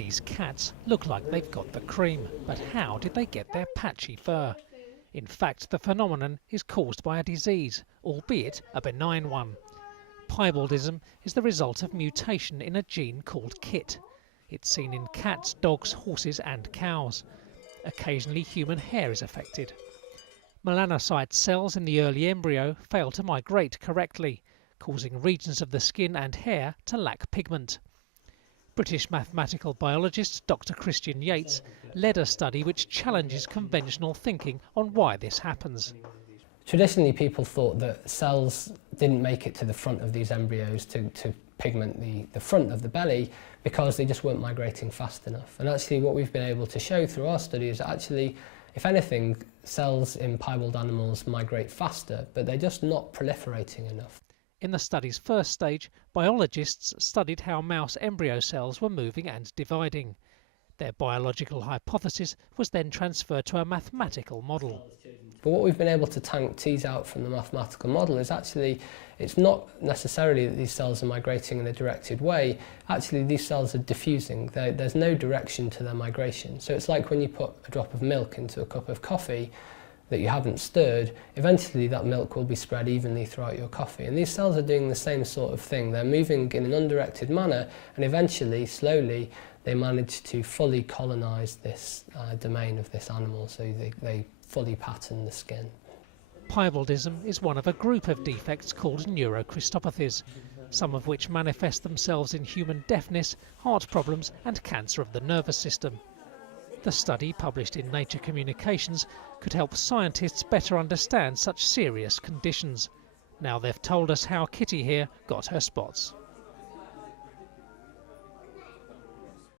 These cats look like they've got the cream, but how did they get their patchy fur? In fact, the phenomenon is caused by a disease, albeit a benign one. Piebaldism is the result of mutation in a gene called KIT. It's seen in cats, dogs, horses and cows. Occasionally human hair is affected. Melanocyte cells in the early embryo fail to migrate correctly, causing regions of the skin and hair to lack pigment. British mathematical biologist Dr Christian Yates led a study which challenges conventional thinking on why this happens. Traditionally, people thought that cells didn't make it to the front of these embryos to pigment the front of the belly because they just weren't migrating fast enough. And actually what we've been able to show through our study is actually, if anything, cells in piebald animals migrate faster, but they're just not proliferating enough. In the study's first stage, biologists studied how mouse embryo cells were moving and dividing. Their biological hypothesis was then transferred to a mathematical model. But what we've been able to tease out from the mathematical model is actually, it's not necessarily that these cells are migrating in a directed way. Actually, these cells are diffusing. There's no direction to their migration. So it's like when you put a drop of milk into a cup of coffee that you haven't stirred, eventually that milk will be spread evenly throughout your coffee. And these cells are doing the same sort of thing. They're moving in an undirected manner, and eventually, slowly, they manage to fully colonise this domain of this animal, so they fully pattern the skin. Piebaldism is one of a group of defects called neurochristopathies, some of which manifest themselves in human deafness, heart problems and cancer of the nervous system. The study, published in Nature Communications, could help scientists better understand such serious conditions. Now they've told us how Kitty here got her spots.